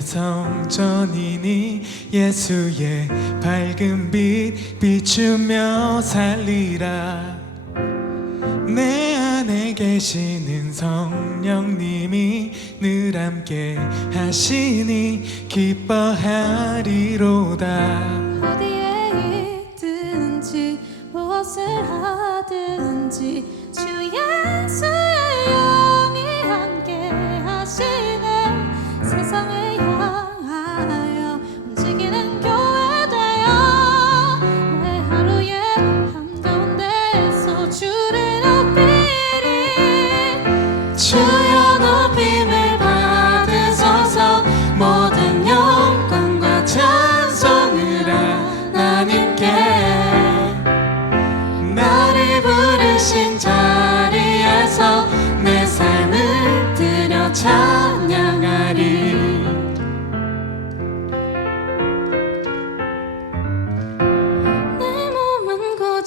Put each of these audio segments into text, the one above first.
성전이니 예수의 밝은 빛 비추며 살리라. 내 안에 계시는 성령님이 늘 함께 하시니 기뻐하리로다. 어디에 있든지 무엇을 하든지 주 예수의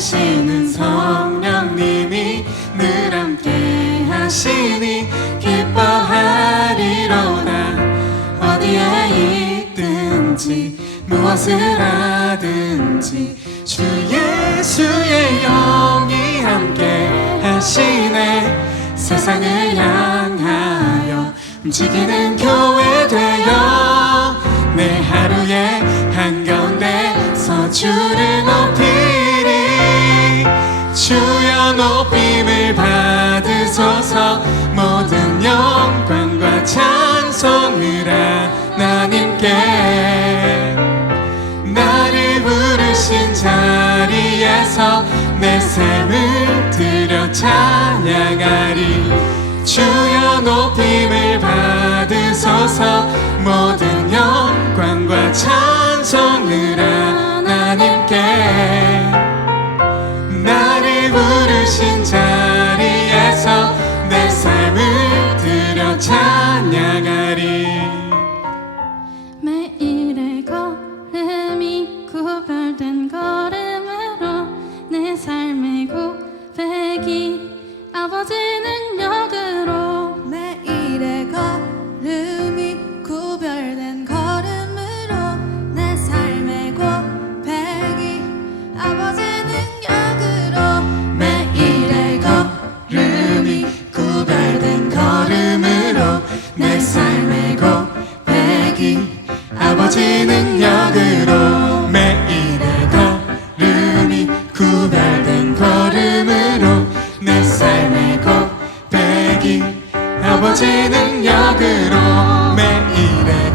계시는 성령님이 늘 함께 하시니 기뻐하리로다. 어디에 있든지 무엇을 하든지 주 예수의 영이 함께 하시네. 세상을 향하여 움직이는 교회 되어 내 하루의 한가운데서 주를 높이리 주여 높임을 받으소서. 모든 영광과 찬송을 하나님께. 나를 부르신 자리에서 내 삶을 드려 찬양하리. 주여 높임을 받으소서. 모든 영광과 찬송을 하나님께 아버지 능력으로 매일의 걸음이 구별된 걸음으로 내 삶의 고백이 아버지 능력으로 매일의 걸음이 구별된 걸음으로 내 삶의 고백이 아버지 능 아버지 능력으로 매일의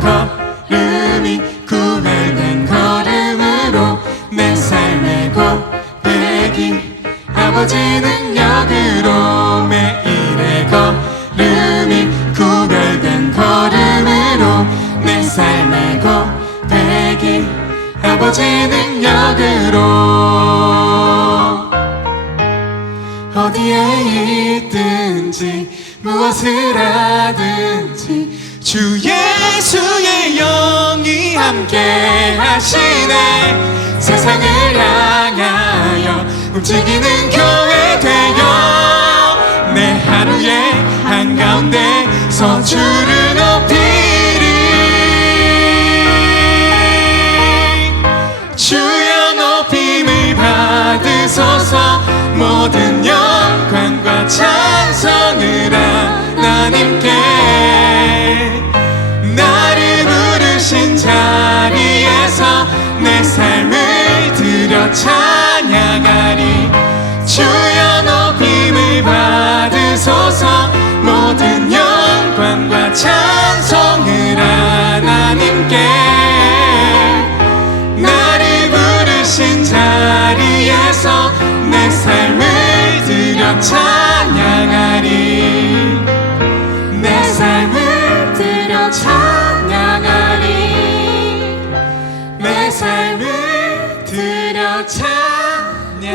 걸음이 구별된 걸음으로 내 삶의 고백이 아버지 능력으로 매일의 걸음이 구별된 걸음으로 내 삶의 고백이 아버지 능력으로 어디에 있든지 무엇을 하든지 주 예수의 영이 함께 하시네. 세상을 향하여 움직이는 교회 되어 내 하루의 한가운데 서 주 찬양하리. 주여 높임을 받으소서. 모든 영광과 찬송을 하나님께. 나를 부르신 자리에서 내 삶을 드려 찬양하리 며 찬양하리.